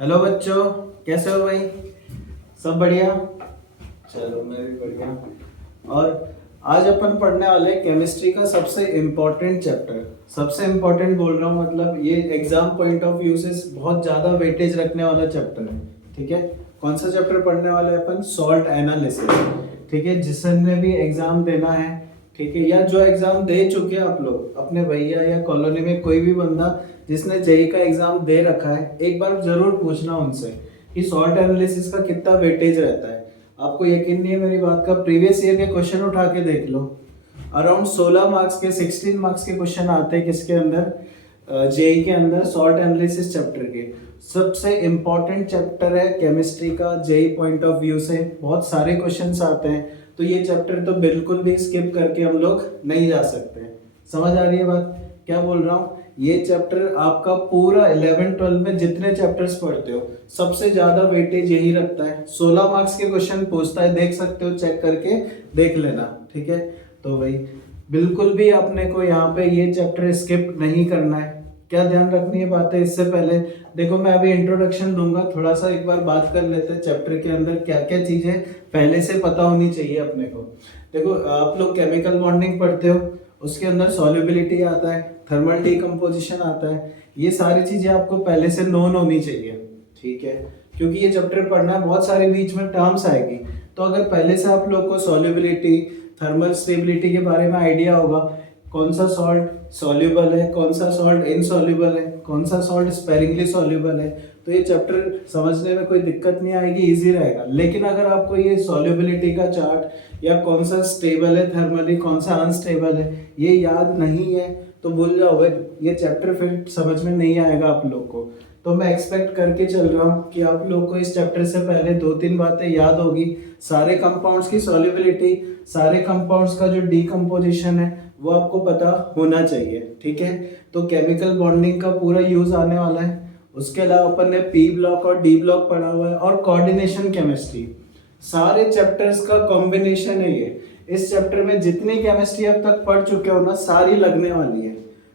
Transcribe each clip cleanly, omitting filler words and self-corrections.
Hello बच्चों, कैसे हो भाई? सब बढ़िया। चलो मैं भी बढ़िया। और आज अपन पढ़ने वाले केमिस्ट्री का सबसे इम्पोर्टेंट चैप्टर। सबसे इम्पोर्टेंट बोल रहा हूँ मतलब ये एग्जाम पॉइंट ऑफ व्यू से बहुत ज़्यादा वेटेज रखने वाला चैप्टर है। ठीक है, कौन सा चैप्टर पढ़ने वाले हैं अपन? Salt analysis. ठीक है, जिसने भी एग्जाम देना है, ठीक है, या जो एग्जाम दे चुके हैं आप लोग, अपने भैया या कॉलोनी में कोई भी बंदा जिसने जेई का एग्जाम दे रखा है, एक बार जरूर पूछना उनसे कि सॉल्ट एनालिसिस का कितना वेटेज रहता है। आपको यकीन नहीं है मेरी बात का, प्रीवियस ईयर के क्वेश्चन उठा के देख लो। अराउंड 16 मार्क्स के 16 मार्क्स के क्वेश्चन आते हैं किसके अंदर? जेई के अंदर सॉल्ट एनालिसिस चैप्टर के। सबसे इम्पोर्टेंट चैप्टर है केमिस्ट्री का जेई पॉइंट ऑफ व्यू से, बहुत सारे क्वेश्चंस आते हैं, तो ये चैप्टर तो बिल्कुल भी स्किप करके हम लोग नहीं जा सकते। समझ आ रही है बात क्या बोल रहा हूँ? ये चैप्टर आपका पूरा 11-12 में जितने चैप्टर्स पढ़ते हो सबसे ज्यादा वेटेज यही रखता है। 16 मार्क्स के क्वेश्चन पूछता है, देख सकते हो, चेक करके देख लेना। ठीक है, तो भाई बिल्कुल भी अपने को यहाँ पे ये चैप्टर स्किप नहीं करना है। क्या ध्यान रखनी है बातें इससे पहले? देखो मैं अभी इंट्रोडक्शन दूंगा, थोड़ा सा एक बार बात कर लेते हैं चैप्टर के अंदर क्या क्या चीजें पहले से पता होनी चाहिए अपने को। देखो आप लोग केमिकल बॉन्डिंग पढ़ते हो, उसके अंदर सॉल्युबिलिटी आता है, थर्मल डीकम्पोजिशन आता है, ये सारी चीजें आपको पहले से नोन होनी चाहिए। ठीक है, क्योंकि ये चैप्टर पढ़ना है, बहुत सारे बीच में टर्म्स आएगी, तो अगर पहले से आप लोग को सॉल्युबिलिटी, थर्मल स्टेबिलिटी के बारे में आइडिया होगा, कौन सा सॉल्ट सॉल्युबल है, कौन सा सॉल्ट इनसॉल्युबल है, कौन सा सॉल्ट स्पेरिंगली सॉल्युबल है, तो ये चैप्टर समझने में कोई दिक्कत नहीं आएगी, इजी रहेगा। लेकिन अगर आपको ये सॉल्युबिलिटी का चार्ट या कौन सा स्टेबल है थर्मली, कौन सा अनस्टेबल है, ये याद नहीं है तो भूल जाओ भाई, ये चैप्टर फिर समझ में नहीं आएगा आप लोग को। तो मैं एक्सपेक्ट करके चल रहा हूँ कि आप लोग को इस चैप्टर से पहले 2-3 बातें याद होगी। सारे कंपाउंड्स की सॉल्युबिलिटी, सारे कंपाउंड्स का जो डीकम्पोजिशन है वो आपको पता होना चाहिए। ठीक है, तो केमिकल बॉन्डिंग का पूरा यूज आने वाला है। उसके अलावा अपन ने पी ब्लॉक और डी ब्लॉक पढ़ा हुआ है, और कोऑर्डिनेशन केमिस्ट्री, सारे चैप्टर्स का कॉम्बिनेशन है ये। इस चैप्टर में जितनी केमिस्ट्री अब तक पढ़ चुके हो ना, सारी लगने वाली है।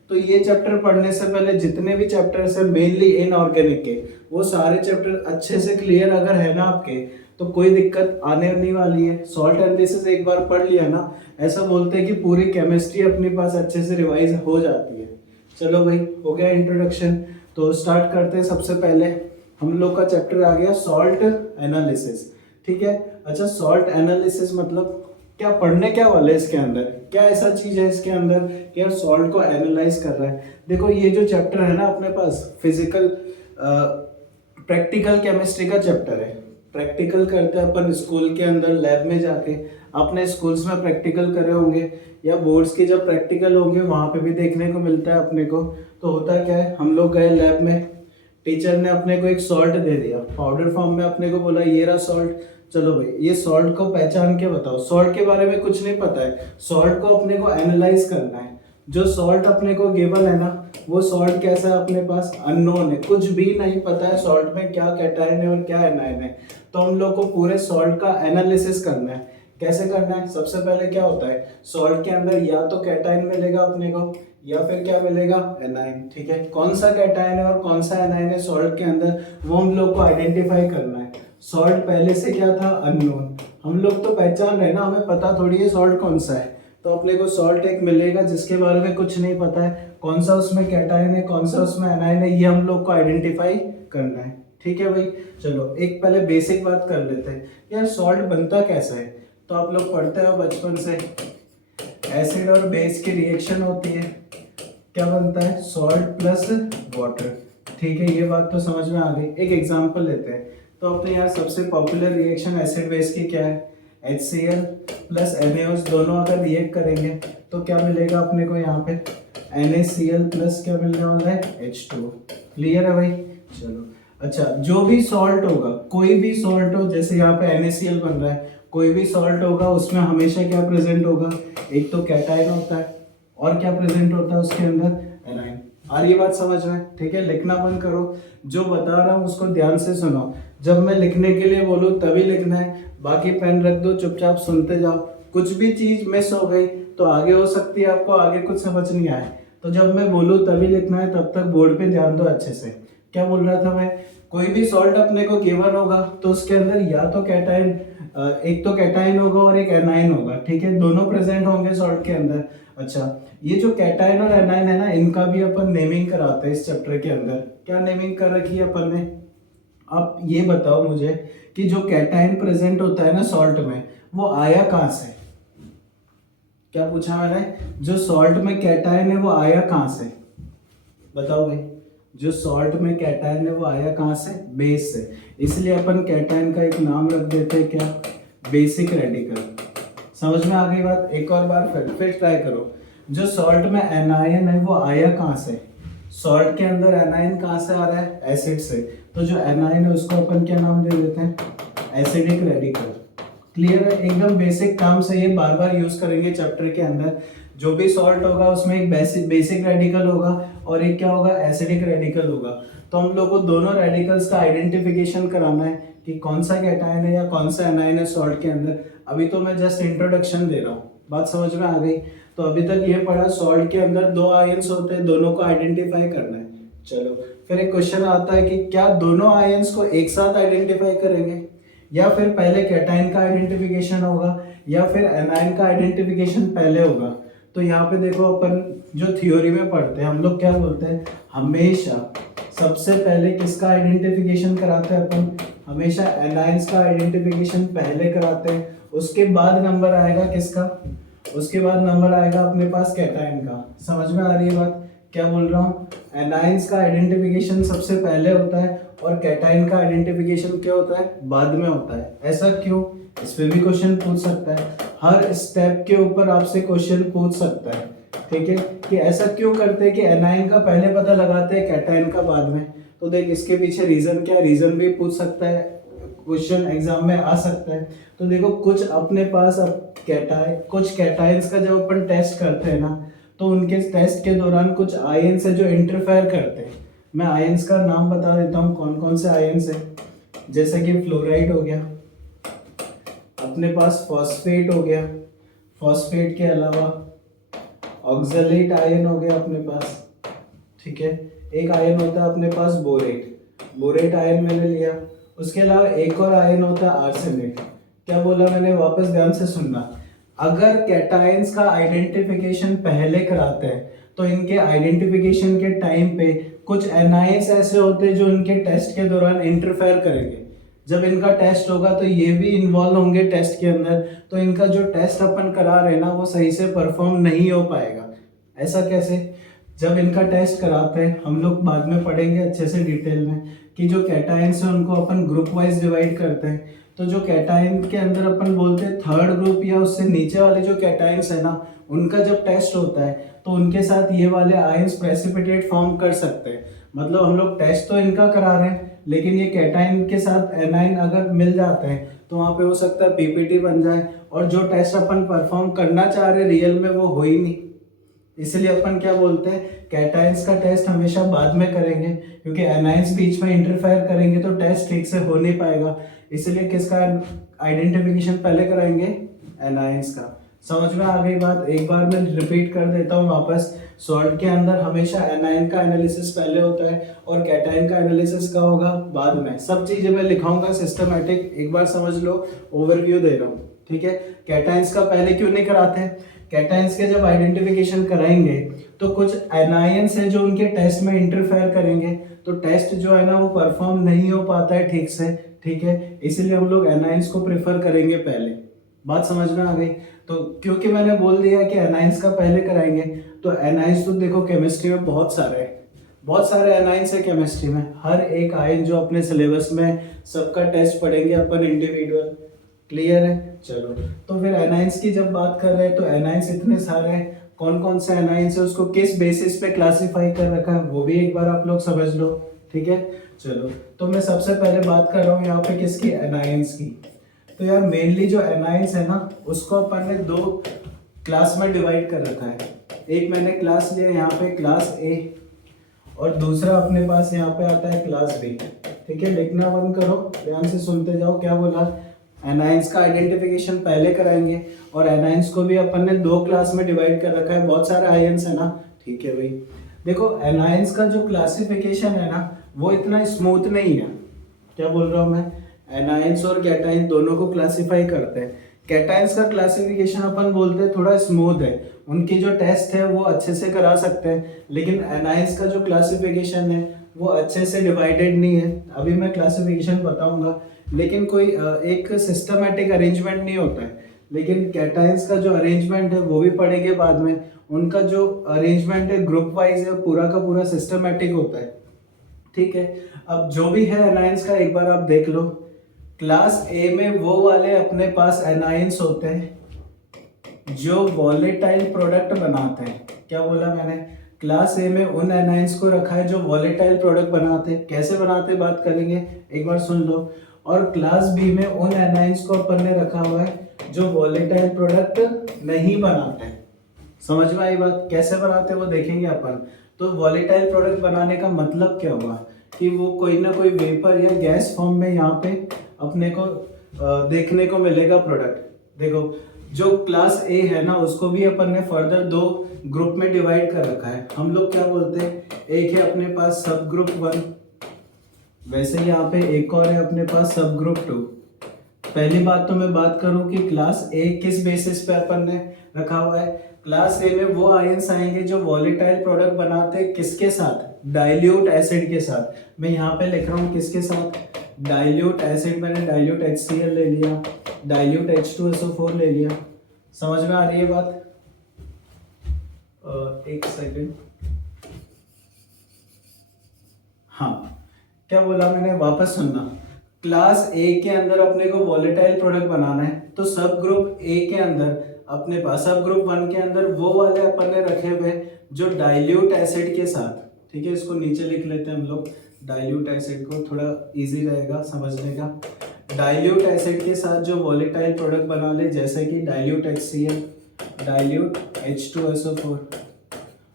तो ये चैप्टर पढ़ने से पहले जितने भी चैप्टर्स है मेनली इनऑर्गेनिक के, वो सारे चैप्टर अच्छे से क्लियर अगर है ना आपके, तो कोई दिक्कत आने नहीं वाली है। सॉल्ट एनालिसिस एक बार पढ़ लिया ना, ऐसा बोलते हैं कि पूरी केमिस्ट्री अपने पास अच्छे से रिवाइज हो जाती है। चलो भाई, हो गया इंट्रोडक्शन, तो स्टार्ट करते हैं। सबसे पहले हम लोग का चैप्टर आ गया सॉल्ट एनालिसिस। ठीक है, अच्छा सॉल्ट एनालिसिस मतलब क्या पढ़ने क्या वाले है इसके अंदर? क्या ऐसा चीज है इसके अंदर कि यार सॉल्ट को एनालाइज कर रहा है? देखो ये जो चैप्टर है ना अपने पास, फिजिकल प्रैक्टिकल केमिस्ट्री का चैप्टर है। प्रैक्टिकल करते हैं अपन स्कूल के अंदर लैब में जाके, अपने स्कूल्स में प्रैक्टिकल करे होंगे या बोर्ड्स के जब प्रैक्टिकल होंगे वहां पे भी देखने को मिलता है अपने को। तो होता क्या है, हम लोग गए लैब में, टीचर ने अपने को एक सॉल्ट दे दिया पाउडर फॉर्म में, अपने को बोला ये रहा सॉल्ट, चलो भाई ये सॉल्ट को पहचान के बताओ। सॉल्ट के बारे में कुछ नहीं पता है, सॉल्ट को अपने को एनालाइज करना है। जो सॉल्ट अपने को गिवन है ना, वो सॉल्ट कैसा है अपने पास? अननोन है, कुछ भी नहीं पता है सॉल्ट में क्या कैटायन है और क्या एनायन है। तो हम लोग को पूरे सॉल्ट का एनालिसिस करना है। कैसे करना है? सबसे पहले क्या होता है, सॉल्ट के अंदर या तो कैटायन मिलेगा अपने को, या फिर क्या मिलेगा? एनायन। ठीक है, कौन सा कैटायन है और कौन सा एनायन है सॉल्ट के अंदर, वो हम लोग को आइडेंटिफाई करना है। सॉल्ट पहले से क्या था? अननोन। हम लोग तो पहचान रहे ना, हमें पता थोड़ी है सॉल्ट कौन सा है। तो अपने को सॉल्ट एक मिलेगा जिसके बारे में कुछ नहीं पता है, कौन सा उसमें कैटायन है, कौन सा उसमें एनायन है, ये हम लोग को आइडेंटिफाई करना है। ठीक है भाई, चलो एक पहले बेसिक बात कर लेते हैं, यार सॉल्ट बनता कैसा है? तो आप लोग पढ़ते हो बचपन से, एसिड और बेस की रिएक्शन होती है, क्या बनता है? Salt plus water. ठीक है, ये बात तो समझ में आ गई। एक एग्जांपल लेते हैं, तो अपने यहाँ सबसे पॉपुलर रिएक्शन एसिड बेस की क्या है? HCl प्लस NaOH, दोनों अगर रिएक्ट करेंगे तो क्या मिलेगा अपने को यहाँ पे? NaCl प्लस क्या मिलने वाला है? H2। क्लियर है भाई? चलो अच्छा, जो भी सॉल्ट होगा, कोई भी सॉल्ट हो, जैसे यहाँ पे NaCl बन रहा है, कोई भी सॉल्ट होगा उसमें हमेशा क्या प्रेजेंट होगा? एक तो कैटायन होता है, और क्या प्रेजेंट होता है उसके अंदर? एनायन। आ रही बात समझ में? ठीक है, लिखना बंद करो, जो बता रहा हूँ उसको ध्यान से सुनो। जब मैं लिखने के लिए बोलूँ तभी लिखना है, बाकी पेन रख दो, चुपचाप सुनते जाओ। कुछ भी चीज मिस हो गई तो आगे हो सकती है आपको आगे कुछ समझ नहीं आए, तो जब मैं बोलूँ तभी लिखना है, तब तक बोर्ड पे ध्यान दो अच्छे से। क्या बोल रहा था मैं? कोई भी सॉल्ट अपने को गिवन होगा तो उसके अंदर या तो कैटायन, एक तो कैटायन होगा और एक एनायन होगा, ठीक है, दोनों प्रेजेंट होंगे सॉल्ट के अंदर। अच्छा, ये जो कैटायन और एनायन है ना, इनका भी अपन नेमिंग कराते हैं इस चैप्टर के अंदर। क्या नेमिंग कर रखी है अपन ने? आप ये बताओ मुझे कि जो कैटायन प्रेजेंट होता है ना सॉल्ट में, वो आया कहाँ से? क्या पूछा मैंने? जो सॉल्ट में कैटायन है वो आया कहाँ से? बताओ भाई। जो सॉल्ट में कैटायन है वो आया कहाँ से? बेस से। इसलिए अपन कैटायन का एक नाम रख देते हैं, क्या? Basic radical. समझ में आ गई बात? एक और बार फिर ट्राई करो। जो सॉल्ट में एनायन है वो आया कहाँ से? सॉल्ट के अंदर एनायन कहाँ से आ रहा है? एसिड से। तो जो एनायन है उसको अपन क्या नाम दे देते हैं? Acidic radical. क्लियर है? एकदम बेसिक टर्म्स है ये, बार बार यूज करेंगे चैप्टर के अंदर। जो भी सॉल्ट होगा उसमें एक बेसिक रेडिकल होगा और एक क्या होगा? एसिडिक रेडिकल होगा। तो हम लोग को दोनों रेडिकल्स का आइडेंटिफिकेशन कराना है कि कौन सा कैटायन है या कौन सा एनायन है सॉल्ट के अंदर। अभी तो मैं जस्ट इंट्रोडक्शन दे रहा हूँ, बात समझ में आ गई? तो अभी तक ये पढ़ा, सॉल्ट के अंदर दो आयंस होते हैं, दोनों को आइडेंटिफाई करना है। चलो फिर एक क्वेश्चन आता है कि क्या दोनों आयंस को एक साथ आइडेंटिफाई करेंगे, या फिर पहले कैटायन का आइडेंटिफिकेशन होगा या फिर एनायन का आइडेंटिफिकेशन पहले होगा? तो यहाँ पे देखो, अपन जो थ्योरी में पढ़ते हैं हम लोग क्या बोलते हैं? हमेशा सबसे पहले किसका आइडेंटिफिकेशन कराते हैं अपन? हमेशा एनायंस का आइडेंटिफिकेशन पहले कराते हैं, उसके बाद नंबर आएगा किसका? उसके बाद नंबर आएगा अपने पास कैटायन का। समझ में आ रही है बात? क्या बोल रहा हूँ? एनायंस का आइडेंटिफिकेशन सबसे पहले होता है और कैटायन का आइडेंटिफिकेशन क्या होता है? बाद में होता है। ऐसा क्यों? इस पे भी क्वेश्चन पूछ सकता है, हर स्टेप के ऊपर आपसे क्वेश्चन पूछ सकता है, ठीक है, कि ऐसा क्यों करते हैं कि एनायन का पहले पता लगाते हैं, कैटायन का बाद में। तो देख, इसके पीछे रीजन क्या है? रीजन भी पूछ सकता है, क्वेश्चन एग्जाम में आ सकता है। तो देखो, कुछ अपने पास अब कुछ कैटायंस का जब अपन टेस्ट करते हैं ना, तो उनके टेस्ट के दौरान कुछ आयंस है जो इंटरफेयर करते हैं। मैं आयंस का नाम बता देता हूँ, कौन कौन से आयंस है। जैसे कि फ्लोराइड हो गया, अपने पास फॉस्फेट हो गया, फॉस्फेट के अलावा ऑक्सलेट आयन हो गया अपने पास, ठीक है। एक आयन होता है अपने पास बोरेट, बोरेट आयन मैंने लिया। उसके अलावा एक और आयन होता है आर्सेनेट। क्या बोला मैंने? वापस ध्यान से सुनना। अगर कैटायंस का आइडेंटिफिकेशन पहले कराते हैं तो इनके आइडेंटिफिकेशन के टाइम पे कुछ एनायंस ऐसे होते हैं जो इनके टेस्ट के दौरान इंटरफेयर करेंगे। जब इनका टेस्ट होगा तो ये भी इन्वॉल्व होंगे टेस्ट के अंदर, तो इनका जो टेस्ट अपन करा रहे हैं ना वो सही से परफॉर्म नहीं हो पाएगा। ऐसा कैसे? जब इनका टेस्ट कराते हैं, हम लोग बाद में पढ़ेंगे अच्छे से डिटेल में कि जो कैटायंस है उनको अपन ग्रुप वाइज डिवाइड करते हैं। तो जो कैटायन के अंदर अपन बोलते हैं थर्ड ग्रुप या उससे नीचे वाले जो कैटायंस है ना, उनका जब टेस्ट होता है तो उनके साथ ये वाले आयंस प्रेसिपिटेट फॉर्म कर सकते हैं। मतलब हम लोग टेस्ट तो इनका करा रहे हैं, लेकिन ये कैटायन के साथ एनायन अगर मिल जाते हैं तो वहाँ पे हो सकता है पीपीटी बन जाए, और जो टेस्ट अपन परफॉर्म करना चाह रहे रियल में वो हो ही नहीं। इसलिए अपन क्या बोलते हैं, कैटायंस का टेस्ट हमेशा बाद में करेंगे, क्योंकि एनायंस बीच में इंटरफेयर करेंगे तो टेस्ट ठीक से हो नहीं पाएगा। इसलिए किसका आइडेंटिफिकेशन पहले कराएंगे? एनायंस का। समझ में आ गई बात? एक बार मैं रिपीट कर देता हूँ वापस। सॉल्ट के अंदर हमेशा एनायन का एनालिसिस पहले होता है और कैटायन का एनालिसिस का होगा बाद में। सब चीजें मैं लिखाऊंगा सिस्टमैटिक, एक बार समझ लो, ओवरव्यू दे रहा हूँ, ठीक है। कैटायंस का पहले क्यों नहीं कराते? कैटायंस के जब आइडेंटिफिकेशन कराएंगे तो कुछ एनायंस है जो उनके टेस्ट में इंटरफेयर करेंगे, तो टेस्ट जो है ना वो परफॉर्म नहीं हो पाता है ठीक से, ठीक है। इसीलिए हम लोग एनायंस को प्रेफर करेंगे पहले। बात समझ में आ गई? तो क्योंकि मैंने बोल दिया कि एनायंस का पहले कराएंगे, तो एनायंस तो देखो केमिस्ट्री में बहुत सारे हैं, बहुत सारे एनायंस है केमिस्ट्री में। हर एक आयन जो अपने सिलेबस में सबका टेस्ट पढ़ेंगे अपन इंडिविजुअल। क्लियर है? चलो, तो फिर एनायंस की जब बात कर रहे हैं तो एनायंस इतने सारे हैं, कौन कौन से एनायंस है उसको किस बेसिस पे क्लासिफाई कर रखा है वो भी एक बार आप लोग समझ लो, ठीक है। चलो, तो मैं सबसे पहले बात कर रहा हूँ यहाँ पे किसकी? एनायंस की। तो यार मेनली जो एनायंस है ना उसको अपन ने दो क्लास में डिवाइड कर रखा है। एक मैंने क्लास लिया यहाँ पे क्लास ए, और दूसरा अपने पास यहाँ पे आता है क्लास बी, ठीक है। लिखना बंद करो, ध्यान से सुनते जाओ। क्या बोला? एनायंस का आइडेंटिफिकेशन पहले कराएंगे, और एनायंस को भी अपन ने दो क्लास में डिवाइड कर रखा है। बहुत सारे आयंस है ना, ठीक है भाई। देखो, एनायंस का जो क्लासिफिकेशन है ना वो इतना स्मूथ नहीं है, क्या बोल रहा हूँ मैं, एनाइंस और कैटाइन दोनों को क्लासिफाई करते हैं। कैटाइंस का क्लासिफिकेशन अपन बोलते हैं थोड़ा स्मूथ है, उनकी जो टेस्ट है वो अच्छे से करा सकते हैं, लेकिन एनाइंस का जो क्लासिफिकेशन है वो अच्छे से डिवाइडेड नहीं है। अभी मैं क्लासिफिकेशन बताऊंगा, लेकिन कोई एक सिस्टमेटिक अरेंजमेंट नहीं होता है। लेकिन कैटाइंस का जो अरेंजमेंट है वो भी पढ़ेंगे बाद में। उनका जो अरेंजमेंट है ग्रुप वाइज है, पूरा का पूरा सिस्टमेटिक होता है, ठीक है। अब जो भी है एनाइंस का एक बार आप देख लो। क्लास ए में वो वाले अपने पास एनाइंस होते हैं जो वॉलेटाइल प्रोडक्ट बनाते हैं। क्या बोला मैंने, क्लास ए में उन एनाइंस को रखा है जो वॉलेटाइल प्रोडक्ट बनाते हैं। कैसे बनाते हैं बात करेंगे, एक बार सुन लो। और क्लास बी में उन एनाइंस को अपन ने रखा हुआ है जो वॉलेटाइल प्रोडक्ट नहीं बनाते। समझ में आई बात, कैसे बनाते हैं वो देखेंगे अपन। तो वॉलेटाइल प्रोडक्ट बनाने का मतलब क्या हुआ कि वो कोई ना कोई वेपर या गैस फॉर्म में यहाँ पे अपने को देखने को मिलेगा प्रोडक्ट। देखो जो क्लास ए है ना, उसको भी अपन ने फर्दर दो ग्रुप में डिवाइड कर रखा है। हम लोग क्या बोलते हैं, एक है अपने पास सब ग्रुप 1, वैसे यहाँ पे एक और है अपने पास सब ग्रुप 2। पहली बात तो मैं बात करूं कि क्लास ए किस बेसिस पे अपन ने रखा हुआ है। क्लास ए में वो आयंस आएंगे जो वॉलेटाइल प्रोडक्ट बनाते हैं किसके साथ, डाइल्यूट एसिड के साथ। मैं यहाँ पे लिख रहा हूँ किसके साथ, डाइल्यूट एसिड। मैंने डाइल्यूट HCl ले लिया, डाइल्यूट H2SO4 ले लिया। समझ में आ रही है बात? एक सेकेंड, हाँ क्या बोला मैंने, वापस सुनना। क्लास ए के अंदर अपने को वॉलेटाइल प्रोडक्ट बनाना है, तो सब ग्रुप ए के अंदर अपने पास, सब ग्रुप 1 के अंदर वो वाले अपन ने रखे हुए जो डाइल्यूट एसिड के साथ, ठीक है, इसको नीचे लिख लेते हैं हम लोग, डाइल्यूट एसिड को, थोड़ा इजी रहेगा समझने का। डाइल्यूट एसिड के साथ जो वॉलेटाइल प्रोडक्ट बना ले, जैसे कि डाइल्यूट HCl, डाइल्यूट H2SO4।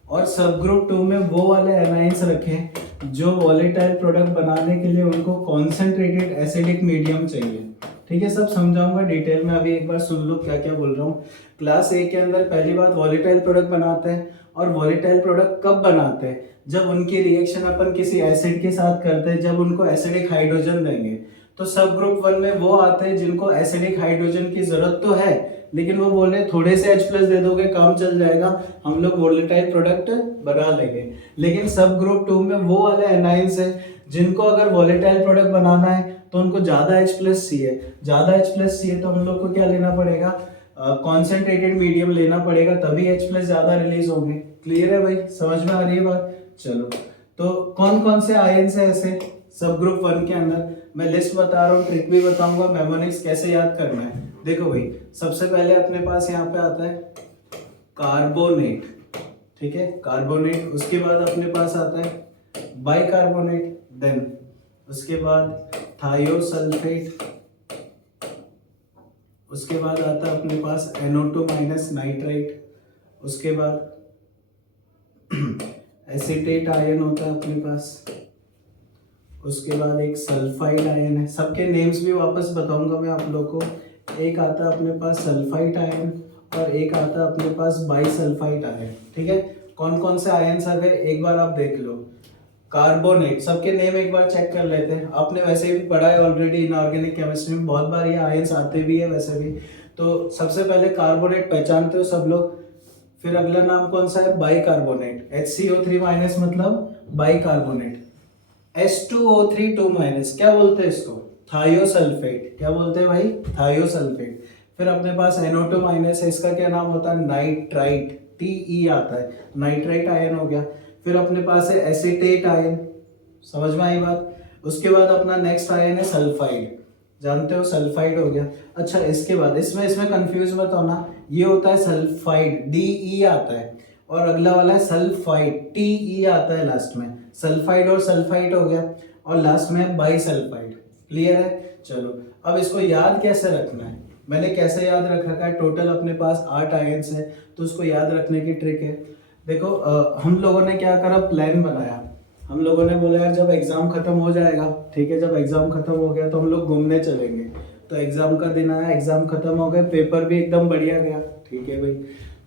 और सब ग्रुप 2 में वो वाले एनाइंस रखें जो वॉलेटाइल प्रोडक्ट बनाने के लिए उनको कॉन्सेंट्रेटेड एसिडिक मीडियम चाहिए। ठीक है, सब समझाऊंगा डिटेल में, अभी एक बार सुन लो क्या क्या बोल रहा हूँ। क्लास ए के अंदर पहली बात वॉलेटाइल प्रोडक्ट बनाते हैं, और वॉलेटाइल प्रोडक्ट कब बनाते हैं, जब उनकी रिएक्शन अपन किसी एसिड के साथ करते हैं, जब उनको एसिडिक हाइड्रोजन देंगे। तो सब ग्रुप 1 में वो आते हैं जिनको एसिडिक हाइड्रोजन की जरूरत तो है, लेकिन वो बोल रहे थोड़े से H+ दे दोगे काम चल जाएगा, हम लोग वोलेटाइल प्रोडक्ट बना लेंगे। लेकिन सब ग्रुप 2 में वो वाले एनाइंस है जिनको अगर वोलेटाइल प्रोडक्ट बनाना है तो उनको ज्यादा H+ चाहिए। ज्यादा H+ चाहिए तो हम लोग को क्या लेना पड़ेगा, कॉन्सेंट्रेटेड मीडियम लेना पड़ेगा, तभी H+ ज्यादा रिलीज होंगे। क्लियर है भाई, समझ में आ रही है बात? चलो, तो कौन कौन से आयंस है ऐसे सब ग्रुप 1 के अंदर, मैं लिस्ट बता रहा हूँ, ट्रिक भी बताऊंगा, मेमोनिक्स कैसे याद करना है। देखो भाई, सबसे पहले अपने पास यहाँ पे आता है कार्बोनेट, ठीक है, कार्बोनेट। उसके बाद अपने पास आता है बाइकार्बोनेट, देन उसके बाद थायोसल्फेट, उसके बाद आता है अपने पास NO2- नाइट्राइट, उसके बाद एसीटेट आयन होता है अपने पास, उसके बाद एक सल्फाइड आयन है, सबके नेम्स भी वापस बताऊंगा मैं आप लोगों को। एक आता है अपने पास सल्फाइड आयन और एक आता है अपने पास बाइसल्फाइड आयन। ठीक है, कौन कौन से आयन्स आ गए एक बार आप देख लो। कार्बोनेट, सबके नेम एक बार चेक कर लेते हैं, आपने वैसे भी पढ़ा है ऑलरेडी इनऑर्गेनिक केमिस्ट्री में, बहुत बार ये आयन्स आते भी है वैसे भी। तो सबसे पहले कार्बोनेट पहचानते हो सब लोग, फिर अगला नाम कौन सा है, बाइकार्बोनेट, HCO3- मतलब बाइकार्बोनेट। H2O3 2- क्या बोलते हैं इसको, थायोसल्फेट। क्या बोलते हैं भाई, थायोसल्फेट। फिर अपने पास NO2- है, इसका क्या नाम होता है, नाइट्राइट, TE आता है, नाइट्राइट आयन हो गया। फिर अपने पास है एसीटेट आयन, समझ में आई बात। उसके बाद अपना नेक्स्ट आयन है सल्फाइड, जानते हो सल्फाइड हो गया। अच्छा, इसके बाद इसमें कंफ्यूज मत होना, ये होता है सल्फाइड, DE आता है, और अगला वाला है सल्फाइड, TE आता है लास्ट में। सल्फाइड और सल्फाइड हो गया, और लास्ट में बाइसल्फाइड। क्लियर है? चलो, अब इसको याद कैसे रखना है, मैंने कैसे याद रख रखा है, टोटल अपने पास 8 आयंस है, तो उसको याद रखने की ट्रिक है। देखो हम लोगों ने क्या करा, प्लान बनाया। हम लोगों ने बोला यार जब एग्जाम खत्म हो जाएगा, ठीक है, जब एग्जाम खत्म हो गया तो हम लोग घूमने चलेंगे। तो एग्जाम का दिन आया, एग्जाम खत्म हो गए, पेपर भी एकदम बढ़िया गया, ठीक है भाई।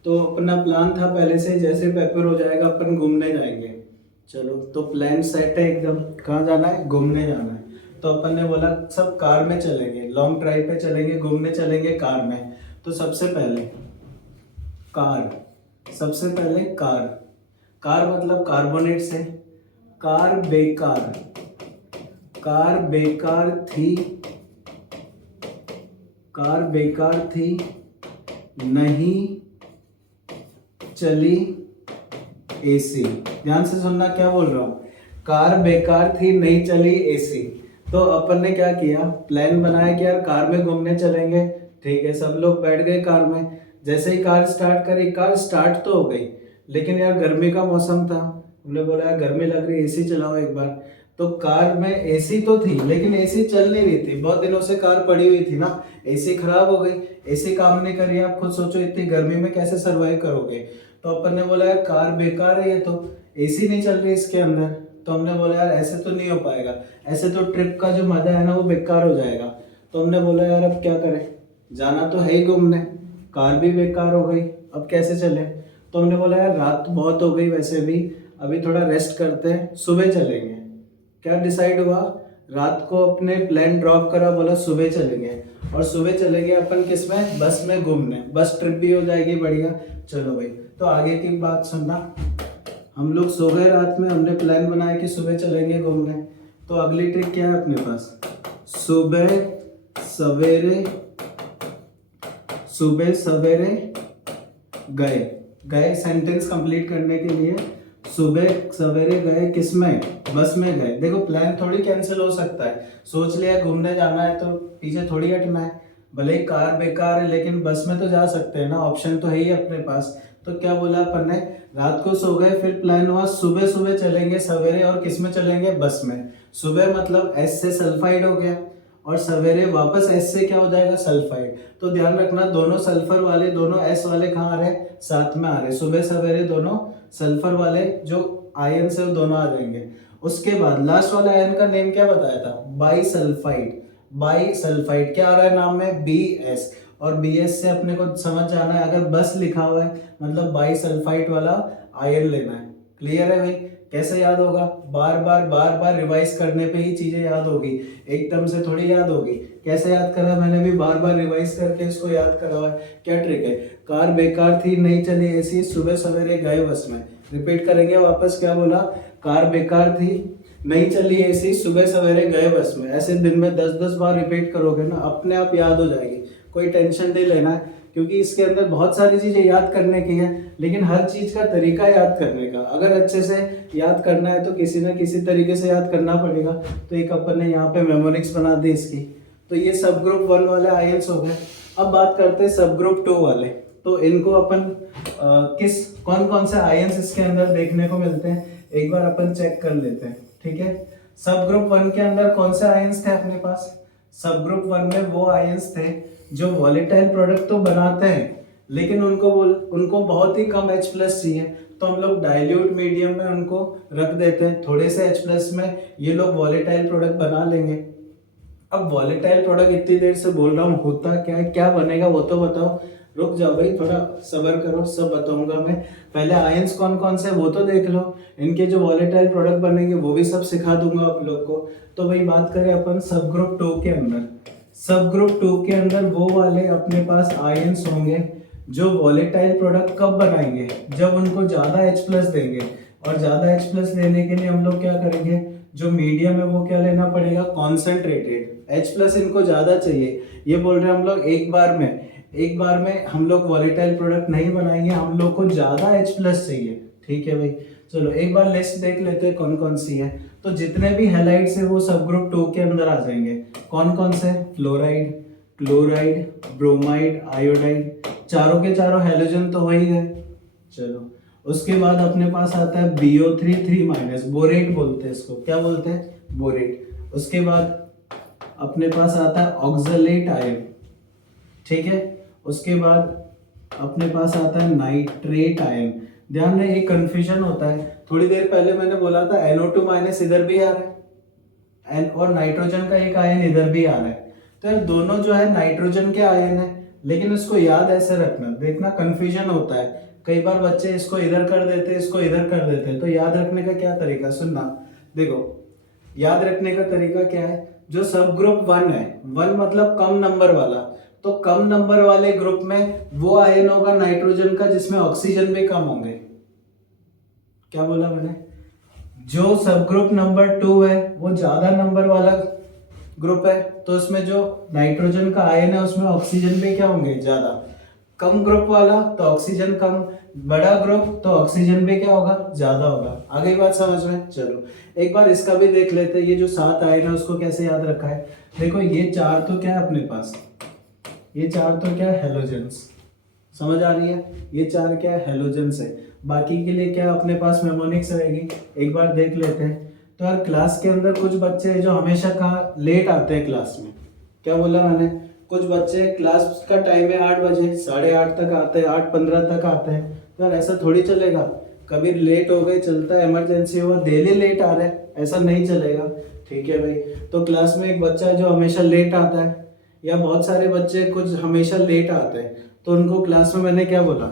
तो अपना प्लान था पहले से, जैसे पेपर हो जाएगा अपन घूमने जाएंगे। चलो, तो प्लान सेट है एकदम, कहाँ जाना है, घूमने जाना है। तो अपन ने बोला सब कार में चलेंगे, लॉन्ग ड्राइव पे चलेंगे, घूमने चलेंगे कार में। तो सबसे पहले कार, सबसे पहले कार, कार मतलब कार्बोनेट से, कार बेकार, कार बेकार थी, कार बेकार थी, नहीं चली एसी। ध्यान से सुनना क्या बोल रहा हूँ, कार बेकार थी, नहीं चली एसी। तो अपन ने क्या किया, प्लान बनाया कि यार कार में घूमने चलेंगे, ठीक है। सब लोग बैठ गए कार में। जैसे ही कार स्टार्ट करी, कार स्टार्ट तो हो गई, लेकिन यार गर्मी का मौसम था, हमने बोला यार गर्मी लग रही है, एसी चलाओ एक बार। तो कार में एसी तो थी, लेकिन एसी चल नहीं रही थी, बहुत दिनों से कार पड़ी हुई थी ना, एसी खराब हो गई, एसी काम नहीं कर रही। आप खुद सोचो इतनी गर्मी में कैसे सरवाइव करोगे। तो अपन ने बोला यार कार बेकार है, ये तो एसी नहीं चल रही इसके अंदर। तो हमने बोला यार ऐसे तो नहीं हो पाएगा, ऐसे तो ट्रिप का जो मजा है ना वो बेकार हो जाएगा। तो हमने बोला यार अब क्या करें, जाना तो है ही घूमने, कार भी बेकार हो गई, अब कैसे चले। तो हमने बोला यार रात तो बहुत हो गई वैसे भी, अभी थोड़ा रेस्ट करते हैं, सुबह चलेंगे। क्या डिसाइड हुआ, रात को अपने प्लान ड्रॉप करा, बोला सुबह चलेंगे। और सुबह चलेंगे अपन किस में, बस में घूमने, बस ट्रिप भी हो जाएगी बढ़िया। चलो भाई, तो आगे की बात सुनना। हम लोग सो गए रात में, हमने प्लान बनाया कि सुबह चलेंगे घूमने। तो अगली ट्रिक क्या है अपने पास, सुबह सवेरे, सुबह सवेरे गए, गए सेंटेंस कंप्लीट करने के लिए सुबह सवेरे गए, किस में, बस में गए। देखो प्लान थोड़ी कैंसिल हो सकता है, सोच लिया घूमने जाना है तो पीछे थोड़ी हटना है, भले ही कार बेकार है लेकिन बस में तो जा सकते हैं ना, ऑप्शन तो है ही अपने पास। तो क्या बोला अपन ने, रात को सो गए, फिर प्लान हुआ सुबह सुबह चलेंगे सवेरे, और किस में चलेंगे, बस में। सुबह मतलब एस से सल्फाइड हो गया, और सवेरे वापस एस से क्या हो जाएगा, सल्फाइड। तो ध्यान रखना दोनों सल्फर वाले, दोनों एस वाले कहाँ आ रहे, साथ में आ रहे। सुबह सवेरे दोनों सल्फर वाले जो आयन से वो दोनों आ जाएंगे। उसके बाद लास्ट वाले आयन का नेम क्या बताया था, बाई सल्फाइड। बाई सल्फाइड क्या आ रहा है नाम में, बी एस। और बी एस से अपने को समझ जाना है, अगर बस लिखा हुआ है मतलब बाई सल्फाइड वाला आयन लेना है। क्लियर है भाई, कैसे याद होगा, बार बार रिवाइज करने पे ही चीजें याद होगी, एकदम से थोड़ी याद होगी। कैसे याद करा, मैंने भी बार बार रिवाइज करके इसको याद करा हुआ है। क्या ट्रिक है, कार बेकार थी, नहीं चली एसी, सुबह सवेरे गए बस में। रिपीट करेंगे वापस, क्या बोला, कार बेकार थी, नहीं चली एसी, सुबह सवेरे गए बस में। ऐसे दिन में 10-10 बार रिपीट करोगे ना, अपने आप याद हो जाएगी, कोई टेंशन नहीं लेना है। क्योंकि इसके अंदर बहुत सारी चीजें याद करने की है, लेकिन हर चीज का तरीका याद करने का, अगर अच्छे से याद करना है तो किसी ना किसी तरीके से याद करना पड़ेगा। तो एक अपन ने यहाँ पे मेमोरिक्स बना दी इसकी। तो ये सब ग्रुप 1 वाले आयंस हो गए। अब बात करते हैं सब ग्रुप 2 वाले। तो इनको अपन किस कौन कौन से आयंस इसके अंदर देखने को मिलते हैं, एक बार अपन चेक कर लेते हैं, ठीक है। सब ग्रुप 1 के अंदर कौन से आयंस थे अपने पास, सब ग्रुप 1 में वो आयंस थे जो वॉलेटाइल प्रोडक्ट तो बनाते हैं, लेकिन उनको बहुत ही कम H+ चाहिए, तो हम लोग डाइल्यूट मीडियम में उनको रख देते हैं, थोड़े से H+ में ये लोग वॉलेटाइल प्रोडक्ट बना लेंगे। अब वॉलेटाइल प्रोडक्ट इतनी देर से बोल रहा हूँ, होता क्या है, क्या बनेगा वो तो बताओ। रुक जाओ भाई, थोड़ा सब्र करो, सब बताऊंगा मैं। पहले आयंस कौन कौन से वो तो देख लो, इनके जो वॉलेटाइल प्रोडक्ट बनेंगे वो भी सब सिखा दूंगा आप लोग को। तो भाई बात करें अपन सब ग्रुप 2 के अंदर, सब ग्रुप 2 के अंदर वो वाले अपने पास आयंस होंगे जो वॉलेटाइल प्रोडक्ट कब बनाएंगे, जब उनको ज्यादा H+ देंगे। और ज्यादा H+ लेने के लिए हम लोग क्या करेंगे, जो मीडियम है वो क्या लेना पड़ेगा, कॉन्सेंट्रेटेड। H+ इनको ज्यादा चाहिए, ये बोल रहे हैं हम लोग एक बार में हम लोग वॉलेटाइल प्रोडक्ट नहीं बनाएंगे, हम लोग को ज्यादा H+ चाहिए, ठीक है भाई। चलो एक बार लिस्ट देख लेते हैं कौन कौन सी है। तो जितने भी हैलाइड्स है वो सब ग्रुप 2 के अंदर आ जाएंगे। कौन कौन से, फ्लोराइड, क्लोराइड, ब्रोमाइड, आयोडाइड, चारों के चारों हैलोजन तो वही है। चलो उसके बाद अपने पास आता है BO3 3-, बोरेट बोलते हैं इसको, क्या बोलते हैं, बोरेट। उसके बाद अपने पास आता है ऑक्सलेट आयन, ठीक है। उसके बाद अपने पास आता है नाइट्रेट आयन। ध्यान रहे एक कंफ्यूजन होता है, थोड़ी देर पहले मैंने बोला था NO2- इधर भी आ रहा है और नाइट्रोजन का एक आयन इधर भी आ रहा है। तो यार दोनों जो है नाइट्रोजन के आयन है, लेकिन उसको याद ऐसे रखना, देखना कंफ्यूजन होता है, कई बार बच्चे इसको इधर कर देते, इसको इधर कर देते। तो याद रखने का क्या तरीका, सुनना, देखो याद रखने का तरीका क्या है, जो सब ग्रुप 1 है, 1 मतलब कम नंबर वाला, तो कम नंबर वाले ग्रुप में वो आयन होगा नाइट्रोजन का जिसमें ऑक्सीजन भी कम होंगे। क्या बोला मैंने? जो सब ग्रुप नंबर 2 है वो ज्यादा नंबर वाला ग्रुप है, तो उसमें जो नाइट्रोजन का आयन है उसमें ऑक्सीजन भी क्या होंगे? ज्यादा। कम ग्रुप वाला तो ऑक्सीजन कम, बड़ा ग्रुप तो ऑक्सीजन भी क्या होगा? ज्यादा होगा। आगे बात समझ में? चलो एक बार इसका भी देख लेते हैं, ये जो 7 आयन है उसको कैसे याद रखा है। देखो ये 4 तो क्या है अपने पास, ये 4 तो क्या है? हेलोजेंस। समझ आ रही है? ये 4 क्या है? हेलोजेंस है। बाकी के लिए क्या अपने पास मेमोनिक्स रहेगी। एक बार देख लेते हैं। तो यार क्लास के अंदर कुछ बच्चे हैं जो हमेशा कहाँ लेट आते हैं क्लास में। क्या बोला मैंने? कुछ बच्चे क्लास का टाइम है 8 बजे, 8:30 तक आते हैं, 8:15 तक आते हैं। तो यार ऐसा थोड़ी चलेगा, कभी लेट हो गए चलता है, इमरजेंसी हुआ, डेली लेट आ रहे हैं, ऐसा नहीं चलेगा। ठीक है भाई। तो क्लास में एक बच्चा है जो हमेशा लेट आता है, या बहुत सारे बच्चे कुछ हमेशा लेट आते हैं, तो उनको क्लास में मैंने क्या बोला?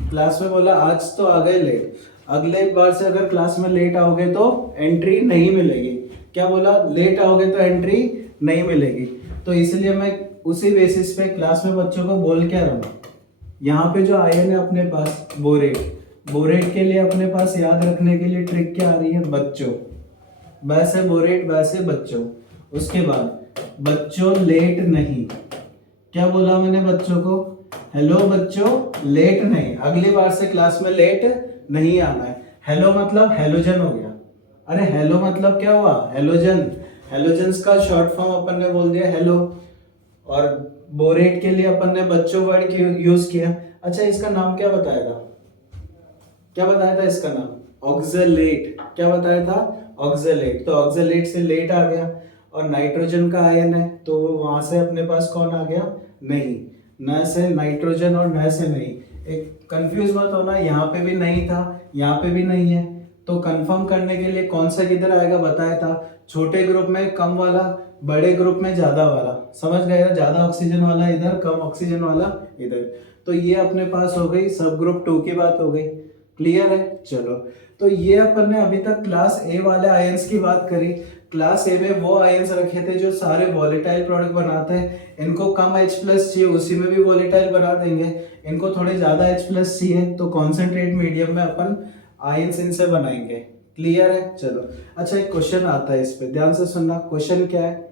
क्लास में बोला आज तो आ गए लेट, अगले बार से अगर क्लास में लेट आओगे तो एंट्री नहीं मिलेगी। क्या बोला? लेट आओगे तो एंट्री नहीं मिलेगी। तो इसलिए मैं उसी बेसिस पे क्लास में बच्चों को बोल क्या रहा हूँ। यहाँ पे जो आयन है अपने पास बोरेट, बोरेट के लिए अपने पास याद रखने के लिए ट्रिक क्या आ रही है? बच्चों, वैसे बोरेट वैसे बच्चों। उसके बाद बच्चों लेट नहीं। क्या बोला मैंने बच्चों को? हेलो बच्चों लेट नहीं, अगली बार से क्लास में लेट नहीं आना है। हेलो मतलब हेलोजन हो गया। अरे हेलो मतलब क्या हुआ? हेलोजन। हेलोजन्स का शॉर्ट फॉर्म अपन ने बोल दिया हेलो, और बोरेट के लिए अपन ने बच्चों वर्ड यूज किया। अच्छा इसका नाम क्या बताया था? क्या बताया था इसका नाम? ऑक्सलेट। क्या बताया था? ऑक्सलेट। तो ऑक्सलेट से लेट आ गया, और नाइट्रोजन का आयन है तो वहां से अपने पास कौन आ गया? नहीं। न से नाइट्रोजन और न से नहीं। एक कंफ्यूज मत होना, यहाँ पे भी नहीं था, यहाँ पे भी नहीं है। तो कंफर्म करने के लिए कौन सा किधर आएगा बताया था? छोटे ग्रुप में कम वाला, बड़े ग्रुप में ज्यादा वाला। समझ गए ना? ज्यादा ऑक्सीजन वाला इधर, कम ऑक्सीजन वाला इधर। तो ये अपने पास हो गई सब ग्रुप 2 की बात हो गई। क्लियर है? चलो तो ये अपन ने अभी तक क्लास ए वाले आयंस की बात करी। क्लास ए में वो आयंस रखे थे जो सारे वॉलेटाइल प्रोडक्ट बनाते हैं। इनको कम H+ चाहिए, उसी में भी वॉलेटाइल बना देंगे। इनको थोड़े ज्यादा H+ चाहिए तो कॉन्सेंट्रेट मीडियम में अपन आयंस इनसे बनाएंगे। क्लियर है? चलो अच्छा एक क्वेश्चन आता है, इस पे ध्यान से सुनना। क्वेश्चन क्या है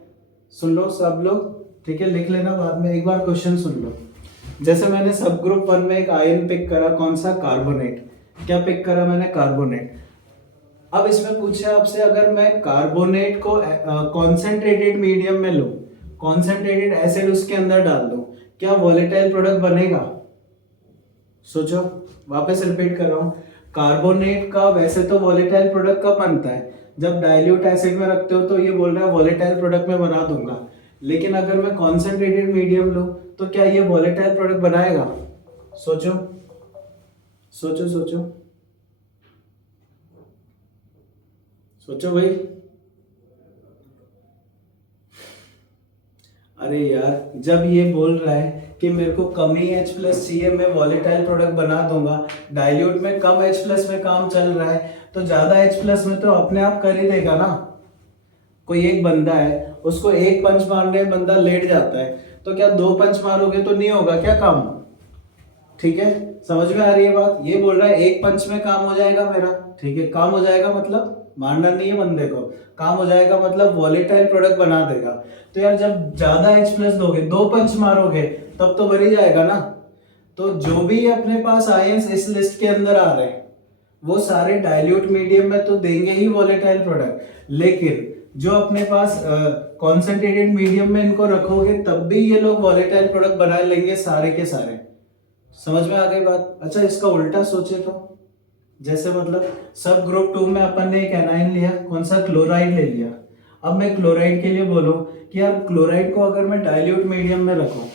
सुन लो सब लोग, ठीक है? लिख लेना बाद में, एक बार क्वेश्चन सुन लो। जैसे मैंने सब ग्रुप 1 में एक आयन पिक करा, कौन सा? कार्बोनेट। क्या पिक करा मैंने? कार्बोनेट। अब इसमें पूछा आपसे, अगर मैं कार्बोनेट को कॉन्सेंट्रेटेड मीडियम में लूं, कॉन्सेंट्रेटेड एसिड उसके अंदर डाल दूं, क्या वॉलेटाइल प्रोडक्ट बनेगा? सोचो, वापस रिपीट कर रहा हूं। कार्बोनेट का वैसे तो वॉलेटाइल प्रोडक्ट कब बनता है? जब डाइल्यूट एसिड में रखते हो तो ये बोल रहा है वॉलेटाइल प्रोडक्ट में बना दूंगा। लेकिन अगर मैं कॉन्सेंट्रेटेड मीडियम लूं तो क्या ये वॉलेटाइल प्रोडक्ट बनाएगा? सोचो सोचो सोचो सोचो भाई। अरे यार जब ये बोल रहा है कि मेरे को कम ही H+ चाहिए, मैं वॉलेटाइल प्रोडक्ट बना दूंगा, डाइल्यूट में कम H+ में काम चल रहा है, तो ज्यादा H+ में तो अपने आप कर ही देगा ना। कोई एक बंदा है, उसको एक पंच मारने में बंदा लेट जाता है, तो क्या 2 पंच मारोगे तो नहीं होगा क्या काम? ठीक है? समझ में आ रही है बात? ये बोल रहा है एक पंच में काम हो जाएगा मेरा। ठीक है, काम हो जाएगा मतलब मारना नहीं है बंदे को, काम हो जाएगा मतलब वॉलेटाइल प्रोडक्ट बना देगा। तो यार जब ज्यादा H+ दोगे, 2 पंच मारोगे, तब तो बढ़ ही जाएगा ना। तो जो भी अपने पास आयंस इस लिस्ट के अंदर आ रहे हैं वो सारे डाइल्यूट मीडियम में तो देंगे ही वॉलेटाइल प्रोडक्ट, लेकिन जो अपने पास कॉन्सेंट्रेटेड मीडियम में इनको रखोगे तब भी ये लोग वॉलेटाइल प्रोडक्ट बना लेंगे सारे के सारे। समझ में आ गई बात? अच्छा इसका उल्टा सोचे तो, जैसे मतलब सब ग्रुप 2 में अपन ने एक एनाइन लिया, कौन सा? क्लोराइड ले लिया। अब मैं क्लोराइड के लिए बोलूं कि यार क्लोराइड को अगर मैं डाइल्यूट मीडियम में रखूं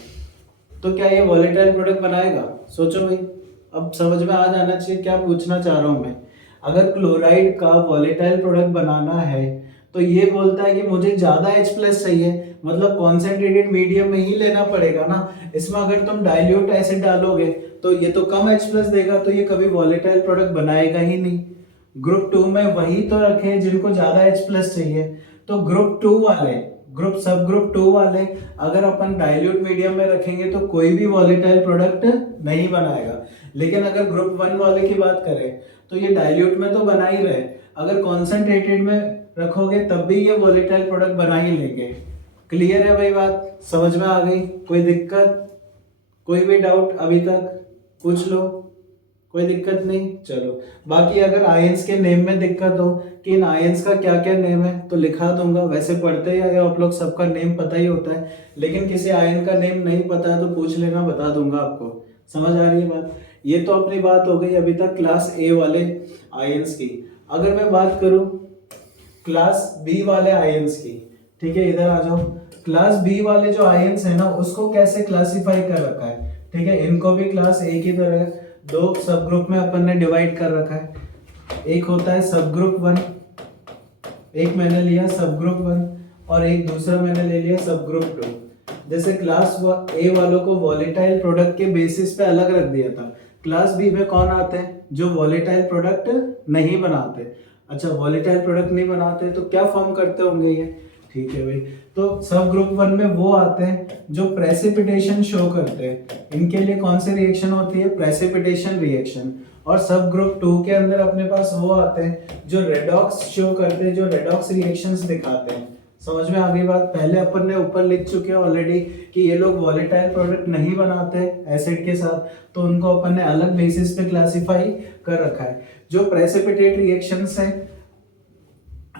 तो क्या ये वॉलेटाइल प्रोडक्ट बनाएगा? सोचो भाई, अब समझ में आ जाना चाहिए क्या पूछना चाह रहा हूं मैं। अगर क्लोराइड का वॉलेटाइल प्रोडक्ट बनाना है तो ये बोलता है कि मुझे ज्यादा H+ चाहिए, मतलब कॉन्सेंट्रेटेड मीडियम में ही लेना पड़ेगा ना। इसमें अगर तुम डाइल्यूट एसिड डालोगे तो ये तो कम H+ देगा, तो ये कभी वॉलेटाइल प्रोडक्ट बनाएगा ही नहीं। ग्रुप 2 में वही तो रखे जिनको ज्यादा H+ चाहिए। तो ग्रुप 2 वाले ग्रुप सब ग्रुप 2 वाले अगर अपन डाइल्यूट मीडियम में रखेंगे तो कोई भी वॉलेटाइल प्रोडक्ट नहीं बनाएगा। लेकिन अगर ग्रुप 1 वाले की बात करें तो ये डाइल्यूट में तो बना ही रहे, अगर कॉन्सेंट्रेटेड में रखोगे तब भी ये वॉलेटाइल प्रोडक्ट बना ही लेंगे। क्लियर है भाई, बात समझ में आ गई? कोई दिक्कत, कोई भी डाउट अभी तक पूछ लो, कोई दिक्कत नहीं। चलो बाकी अगर आयंस के नेम में दिक्कत हो कि इन आयंस का क्या क्या नेम है तो लिखा दूंगा, वैसे पढ़ते ही आए आप लोग, सबका नेम पता ही होता है, लेकिन किसी आयन का नेम नहीं पता है तो पूछ लेना, बता दूंगा आपको। समझ आ रही है बात? ये तो अपनी बात हो गई अभी तक क्लास ए वाले आयंस की। अगर मैं बात करूं क्लास बी वाले आयंस की, ठीक है, इधर आ जाओ। क्लास बी वाले जो आयंस है ना उसको कैसे क्लासिफाई कर रखा है, ठीक है, इनको भी क्लास ए की तरह दो सब ग्रुप में अपन ने डिवाइड कर रखा है। एक होता है सब ग्रुप 1, एक मैंने लिया सब ग्रुप 1 और एक दूसरा मैंने ले लिया सब ग्रुप 2। जैसे क्लास ए वालों को वॉलेटाइल प्रोडक्ट के बेसिस पे अलग रख दिया था, क्लास बी में कौन आते हैं जो वॉलेटाइल प्रोडक्ट नहीं बनाते। अच्छा, वॉलेटाइल प्रोडक्ट नहीं बनाते तो क्या फॉर्म करते होंगे ये, ठीक है भाई, तो सब ग्रुप 1 में वो आते हैं जो प्रेसिपिटेशन शो करते हैं, इनके लिए कौन सी रिएक्शन होती है, प्रेसिपिटेशन रिएक्शन। और सब ग्रुप 2 के अंदर अपने पास वो आते हैं जो रेडॉक्स शो करते हैं, जो रेडॉक्स रिएक्शंस दिखाते हैं। समझ में आ गई बात? पहले अपन ने ऊपर लिख चुके हैं ऑलरेडी कि ये लोग वॉलेटाइल प्रोडक्ट नहीं बनाते एसिड के साथ, तो उनको अपन ने अलग बेसिस पे क्लासिफाई कर रखा है। जो प्रेसिपिटेट रिएक्शंस हैं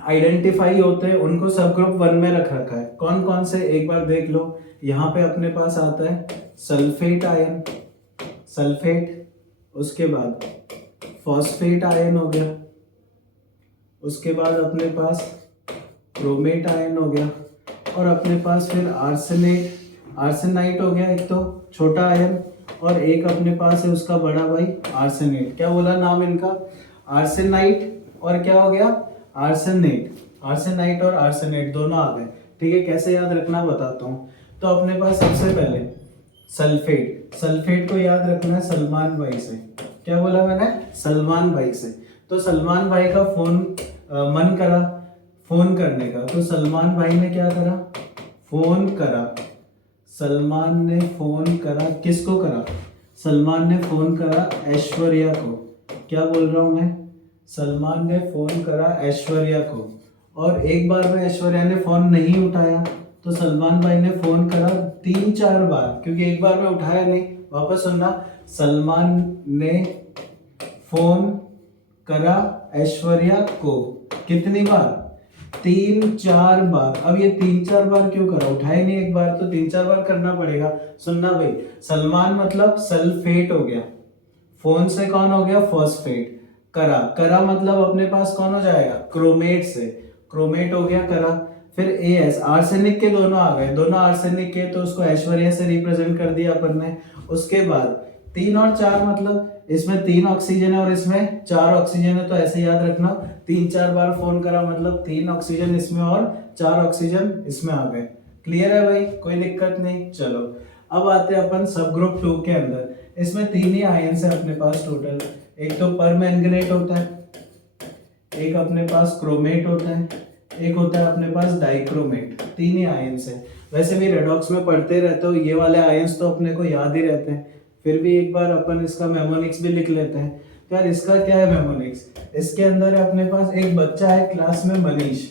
आइडेंटिफाई होते हैं उनको सब ग्रुप 1 में रख रखा है। कौन कौन से एक बार देख लो, यहाँ पे अपने पास आता है सल्फेट आयन, सल्फेट, उसके बाद फॉस्फेट आयन हो गया, उसके बाद अपने पास क्रोमेट आयन हो गया, और अपने पास फिर आर्सेनेट, आर्सेनाइट हो गया, एक तो छोटा आयन, और एक अपने पास है उसका बड़ा भाई आर्सेनेट। क्या बोला नाम इनका? आर्सेनाइट और क्या हो गया? आर्सेनेट। आर्सेनाइट और आर्सेनेट दोनों आ गए, ठीक है। कैसे याद रखना बताता हूँ। तो अपने पास सबसे पहले सल्फेट, सल्फेट को याद रखना है सलमान भाई से। क्या बोला मैंने? सलमान भाई से। तो सलमान भाई का मन करा फोन करने का, तो सलमान भाई ने क्या करा? फोन करा। सलमान ने फोन करा, किसको करा? सलमान ने फोन करा ऐश्वर्या को। क्या बोल रहा हूं मैं? सलमान ने फोन करा ऐश्वर्या को, और एक बार में ऐश्वर्या ने फोन नहीं उठाया तो सलमान भाई ने फोन करा 3-4 बार, क्योंकि एक बार में उठाया नहीं। वापस सुनना, सलमान ने फोन करा ऐश्वर्या को कितनी बार? 3-4 बार। अब ये 3-4 बार क्यों करा? उठाए नहीं एक बार तो 3-4 बार करना पड़ेगा। सुनना भाई, सलमान मतलब सल्फेट हो गया, फोन से कौन हो गया? फॉस्फेट। करा, करा मतलब अपने पास कौन हो जाएगा? क्रोमेट से, क्रोमेट हो गया करा। फिर एस, आर्सेनिक के दोनों आ गए, दोनों आर्सेनिक के, तो उसको ऐश्वर्या से रिप्रेजेंट कर दिया अपन ने। उसके बाद 3 और 4 मतलब इसमें 3 ऑक्सीजन है और इसमें 4 ऑक्सीजन है, तो ऐसे याद रखना 3-4 बार फोन करा मतलब 3 ऑक्सीजन इसमें और 4 ऑक्सीजन इसमें आ गए। क्लियर है भाई? कोई दिक्कत नहीं। चलो अब आते हैं अपन सब ग्रुप 2 के अंदर। इसमें 3 ही आयंस है अपने पास टोटल। एक तो परमैंगनेट होता है, एक अपने पास क्रोमेट होता है, एक होता है अपने पास डाइक्रोमेट। 3 ही आयंस है। वैसे भी रेडॉक्स में पढ़ते रहते हो, ये वाले आयंस तो अपने को याद ही रहते हैं, फिर भी एक बार अपन इसका मेमोनिक्स भी लिख लेते हैं। तो यार इसका क्या है मेमोनिक्स? इसके अंदर है अपने पास एक बच्चा है क्लास में, मनीष,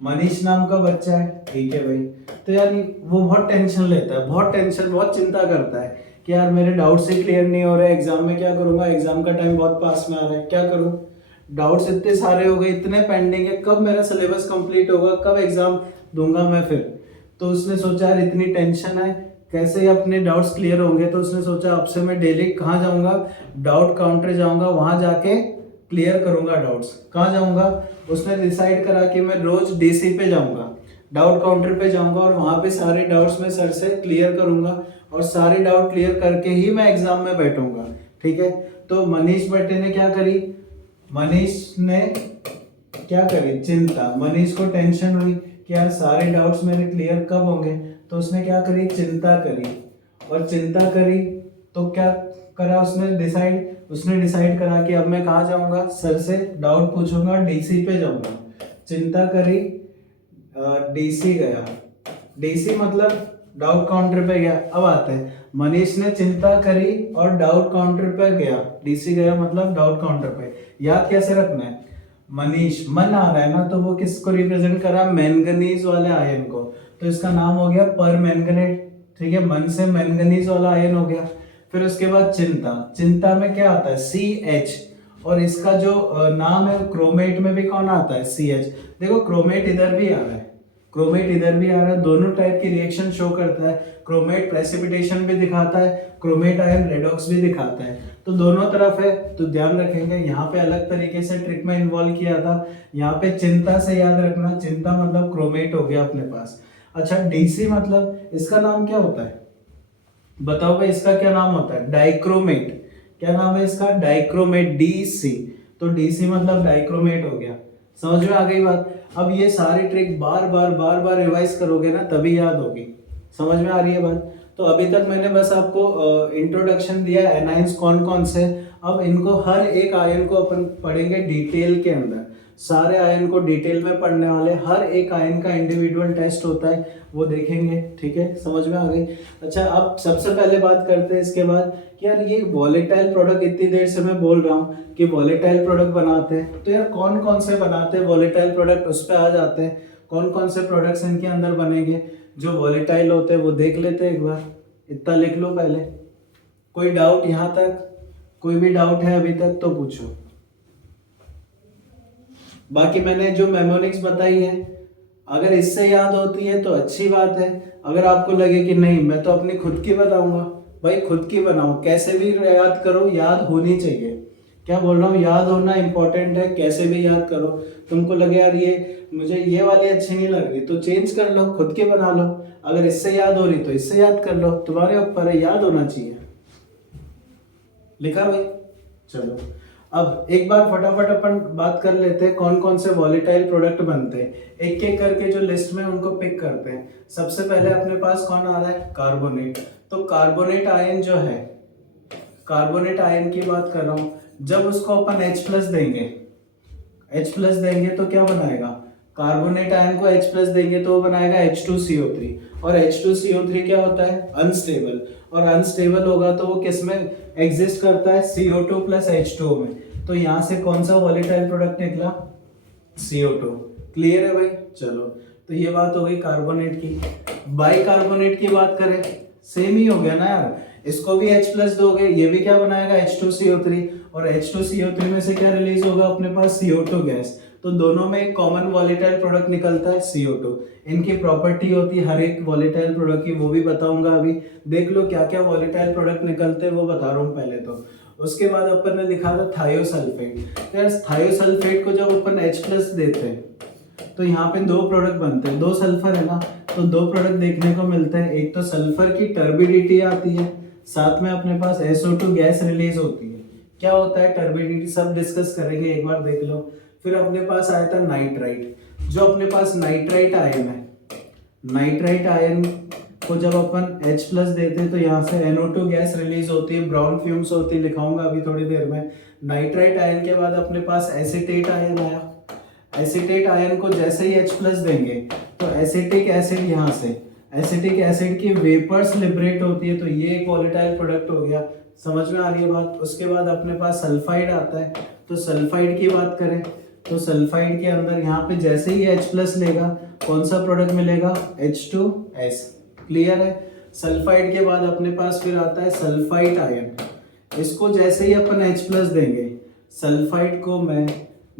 मनीष नाम का बच्चा है, ठीक है भाई। तो यार वो बहुत टेंशन लेता है, बहुत चिंता करता है कि यार मेरे डाउट्स ही क्लियर नहीं हो रहे, एग्जाम में क्या करूंगा, एग्जाम का टाइम बहुत पास में आ रहा है, क्या करूं, डाउट्स इतने सारे हो गए, इतने पेंडिंग है, कब मेरा सिलेबस कंप्लीट होगा, कब एग्जाम दूंगा मैं फिर। तो उसने सोचा यार इतनी टेंशन है, कैसे अपने डाउट्स क्लियर होंगे, तो उसने सोचा अब से मैं डेली कहाँ जाऊंगा? डाउट काउंटर जाऊंगा, वहां जाके क्लियर करूंगा डाउट्स। कहाँ जाऊंगा? उसने डिसाइड करा कि मैं रोज डीसी पे जाऊंगा, डाउट काउंटर पे जाऊंगा, और वहां पे सारे डाउट्स मैं सर से क्लियर करूंगा, और सारे डाउट क्लियर करके ही मैं एग्जाम में बैठूंगा, ठीक है। तो मनीष भट्टे ने क्या करी? मनीष ने क्या करी? चिंता। मनीष को टेंशन हुई कि यार सारे डाउट्स मेरे क्लियर कब होंगे, तो उसने क्या करी? चिंता करी। और चिंता करी तो क्या करा उसने? डिसाइड करा कि अब मैं कहाँ जाऊंगा? सर से डाउट पूछूंगा, डीसी पे जाऊंगा। चिंता करी, डीसी गया, DC मतलब डाउट काउंटर पे गया। अब आते हैं, मनीष ने चिंता करी और डाउट काउंटर पे गया। DC गया मतलब डाउट काउंटर पे। याद कैसे रखना है, मनीष मन आ रहा है ना, तो वो किसको रिप्रेजेंट करा, मैंगनीज वाले आयन को, तो इसका नाम हो गया पर मैंगनेट। ठीक है, मन से मैंगनीज वाला आयन हो गया। फिर उसके बाद चिंता, चिंता में क्या आता है CH, और इसका जो नाम है क्रोमेट में भी कौन आता है CH। देखो क्रोमेट इधर भी आ रहा है, क्रोमेट इधर भी आ रहा है, दोनों टाइप की रिएक्शन शो करता है। क्रोमेट प्रेसिपिटेशन भी दिखाता है, क्रोमेट आयन रेडॉक्स भी दिखाता है, तो दोनों तरफ है। तो ध्यान रखेंगे, यहाँ पे अलग तरीके से ट्रिक में इन्वॉल्व किया था। यहाँ पे चिंता से याद रखना, चिंता मतलब क्रोमेट हो गया अपने पास। अच्छा, DC मतलब इसका नाम क्या होता है, बताओ भाई इसका क्या नाम होता है, डाइक्रोमेट। क्या नाम है इसका, डाइक्रोमेट, DC। तो DC मतलब डाइक्रोमेट हो गया। समझ में आ गई बात। अब ये सारी ट्रिक बार बार रिवाइज करोगे ना तभी याद होगी। समझ में आ रही है बात। तो अभी तक मैंने बस आपको इंट्रोडक्शन दिया एनाइंस कौन कौन से। अब इनको हर एक आयन को अपन पढ़ेंगे डिटेल के अंदर, सारे आयन को डिटेल में पढ़ने वाले, हर एक आयन का इंडिविजुअल टेस्ट होता है वो देखेंगे। ठीक है, समझ में आ गई। अच्छा, अब सबसे पहले बात करते हैं इसके बाद कि यार ये वॉलेटाइल प्रोडक्ट, इतनी देर से मैं बोल रहा हूँ कि वॉलेटाइल प्रोडक्ट बनाते हैं, तो यार कौन कौन से बनाते हैं वॉलेटाइल प्रोडक्ट, उस पर आ जाते हैं। कौन कौन से प्रोडक्ट्स इनके अंदर बनेंगे जो वॉलेटाइल होते हैं वो देख लेते हैं एक बार। इतना लिख लो पहले। कोई डाउट यहाँ तक, कोई भी डाउट है अभी तक तो पूछो। बाकी मैंने जो मेमोनिक्स बताई है, अगर इससे याद होती है तो अच्छी बात है। अगर आपको लगे कि नहीं मैं तो अपनी खुद की बताऊंगा, भाई खुद की बनाओ, कैसे भी याद करो, याद होनी चाहिए। क्या बोल रहा हूँ, याद होना इंपॉर्टेंट है, कैसे भी याद करो। तुमको लगे यार ये मुझे ये वाली अच्छी नहीं लग रही तो चेंज कर लो, खुद की बना लो। अगर इससे याद हो रही तो इससे याद कर लो, तुम्हारे ऊपर है, याद होना चाहिए। लिखा भाई, चलो अब एक बार फटाफट अपन बात कर लेते हैं कौन कौन से वॉलेटाइल प्रोडक्ट बनते हैं। एक एक करके जो लिस्ट में उनको पिक करते हैं। सबसे पहले अपने पास कौन आ रहा है, कार्बोनेट। तो कार्बोनेट आयन जो है, कार्बोनेट आयन की बात कर रहा हूं, जब उसको अपन H+ देंगे, H+ देंगे तो क्या बनाएगा, कार्बोनेट आयन को H+ देंगे तो वो बनाएगा H2CO3। और H2CO3 क्या होता है, अनस्टेबल। और अनस्टेबल होगा तो वो किस में एग्जिस्ट करता है, CO2 + H2O में। तो यहाँ से कौन सा वॉलेटाइल प्रोडक्ट निकला, CO2। क्लियर है भाई, चलो। तो ये बात हो गई कार्बोनेट की। बाइकार्बोनेट की बात करें, सेम ही हो गया ना यार, इसको भी H+ दोगे, ये भी क्या बनाएगा H2CO3, और H2CO3 में से क्या रिलीज होगा अपने पास, CO2 गैस। तो दोनों में एक कॉमन वॉलेटाइल प्रोडक्ट निकलता है CO2। इनकी प्रॉपर्टी होती है हर एक वॉलेटाइल प्रोडक्ट की, वो भी बताऊंगा अभी। देख लो क्या क्या वॉलेटाइल प्रोडक्ट निकलते हैं वो बता रहा हूँ पहले तो। उसके बाद अपन ने लिखा था थायोसल्फेट। तो यार थायोसल्फेट को जब अपन H+ देते हैं तो यहाँ पे दो प्रोडक्ट बनते हैं, दो सल्फर है ना, तो दो प्रोडक्ट देखने को मिलते हैं। एक तो सल्फर की टर्बिडिटी आती है, साथ में अपने पास SO2 गैस रिलीज होती है। क्या होता है टर्बिडिटी, सब डिस्कस करेंगे, एक बार देख लो। फिर अपने पास आया था नाइट्राइट। जो अपने पास नाइट्राइट आयन है, नाइट्राइट आयन को जब अपन H+ देते हैं तो यहाँ से NO2 गैस रिलीज होती है, ब्राउन फ्यूम्स होती है, लिखाऊंगा अभी थोड़ी देर में। नाइट्राइट आयन के बाद अपने पास एसीटेट आयन आया। एसीटेट आयन को जैसे ही H+ देंगे तो एसिटिक एसिड, यहाँ से एसिटिक एसिड की वेपर्स लिबरेट होती है, तो ये एक वॉलेटाइल प्रोडक्ट हो गया। समझ में आ रही है बात। उसके बाद अपने पास सल्फाइड आता है। तो सल्फाइड की बात करें तो सल्फाइड के अंदर यहाँ पे जैसे ही H+ लेगा कौन सा प्रोडक्ट मिलेगा, H2S। क्लियर है। सल्फाइड के बाद अपने पास फिर आता है सल्फाइड आयन। इसको जैसे ही अपन H+ देंगे, सल्फाइड को मैं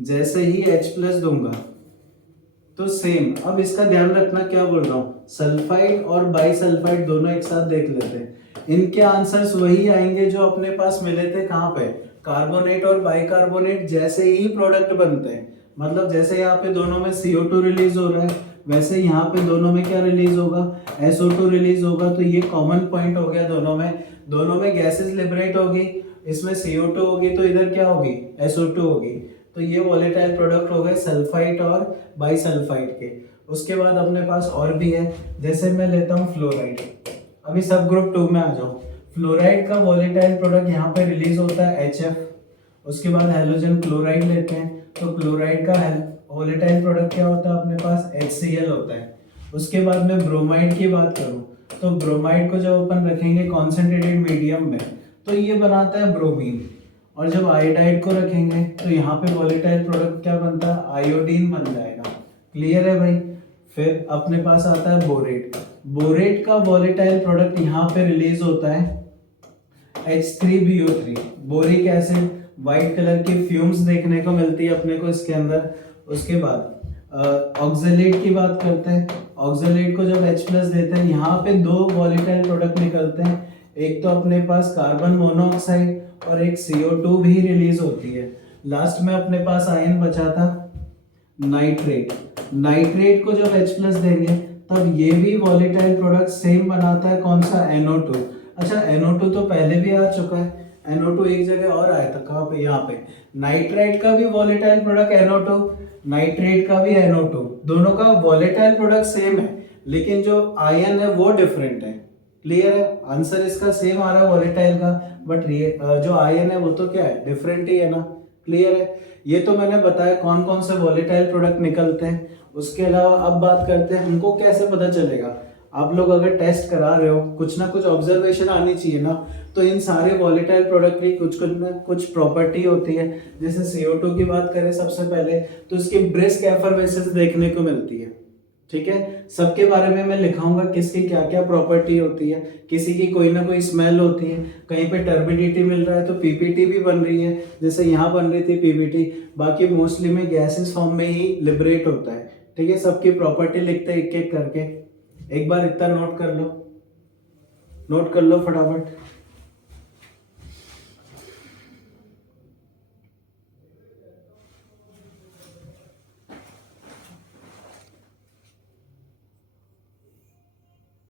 जैसे ही H+ दूंगा तो सेम। अब इसका ध्यान रखना क्या बोल रहा हूँ, सल्फाइड और बाइसल्फाइड दोनों एक साथ देख लेते हैं। इनके आंसर्स वही आएंगे जो अपने पास मिले थे कहाँ पे, कार्बोनेट और बाइकार्बोनेट जैसे ही प्रोडक्ट बनते हैं। मतलब जैसे यहाँ पे दोनों में CO2 रिलीज हो रहा है, वैसे यहाँ पे दोनों में क्या रिलीज होगा, SO2 रिलीज होगा। तो ये कॉमन पॉइंट हो गया, दोनों में गैसेस लिबरेट होगी। इसमें CO2 होगी तो इधर क्या होगी, SO2 होगी। तो ये वॉलेटाइल प्रोडक्ट हो गए सल्फाइड और बाइसल्फाइड के। उसके बाद अपने पास और भी है, जैसे मैं लेता हूँ फ्लोराइड। अभी सब ग्रुप 2 में आ जाओ। फ्लोराइड का वॉलेटाइल प्रोडक्ट यहाँ पे रिलीज होता है HF। उसके बाद हेलोजन क्लोराइड लेते हैं तो क्लोराइड का वॉलेटाइल प्रोडक्ट क्या होता है अपने पास, HCl होता है। उसके बाद में ब्रोमाइड की बात करूं तो ब्रोमाइड को जब अपन रखेंगे कॉन्सेंट्रेटेड मीडियम में तो ये बनाता है ब्रोमीन, और जब आयोडाइड को रखेंगे तो यहाँ पे वॉलेटाइल प्रोडक्ट क्या बनता है, आयोडीन बन जाएगा। क्लियर है भाई। फिर अपने पास आता है बोरेट। बोरेट का वॉलेटाइल प्रोडक्ट यहाँ पे रिलीज होता है H3BO3, boric acid, white colour की फ्यूम्स देखने को मिलती है अपने को इसके अंदर। उसके बाद ऑक्जेलेट की बात करते हैं। ऑक्जेलेट को जब H+ देते हैं यहाँ पे दो वॉलेटाइल प्रोडक्ट निकलते हैं, एक तो अपने पास कार्बन मोनोऑक्साइड और एक CO2 भी रिलीज होती है। लास्ट में अपने पास आयन बचा था नाइट्रेट। नाइट्रेट को जब H+ देंगे तब ये भी वॉलेटाइल प्रोडक्ट सेम बनाता है, कौन सा, NO2। अच्छा NO2 तो पहले भी आ चुका है, NO2 एक जगह और आया था, कहाँ पे, यहाँ पे। नाइट्राइट का भी वॉलेटाइल प्रोडक्ट NO2, नाइट्रेट का भी NO2, दोनों का वॉलेटाइल प्रोडक्ट सेम है लेकिन जो आयन है वो डिफरेंट है। क्लियर है, आंसर इसका सेम आ रहा है वॉलेटाइल का, बट जो आयन है वो तो क्या है, डिफरेंट ही है ना। क्लियर है, ये तो मैंने बताया कौन कौन से वॉलेटाइल प्रोडक्ट निकलते हैं। उसके अलावा अब बात करते हैं हमको कैसे पता चलेगा। आप लोग अगर टेस्ट करा रहे हो कुछ ना कुछ ऑब्जर्वेशन आनी चाहिए ना, तो इन सारे वॉलेटाइल प्रोडक्ट की कुछ ना कुछ प्रॉपर्टी होती है। जैसे CO2 की बात करें सबसे पहले तो इसकी ब्रिस्क एफरवेसेंस देखने को मिलती है। ठीक है, सबके बारे में मैं लिखाऊंगा किसकी क्या क्या प्रॉपर्टी होती है। किसी की कोई ना कोई स्मेल होती है, कहीं पे टर्बिडिटी मिल रहा है तो PPT भी बन रही है, जैसे यहाँ बन रही थी PPT। बाकी मोस्टली में गैसेस फॉर्म में ही लिबरेट होता है। ठीक है, सबकी प्रॉपर्टी लिखते हैं एक एक करके। एक बार इतना नोट कर लो, नोट कर लो फटाफट।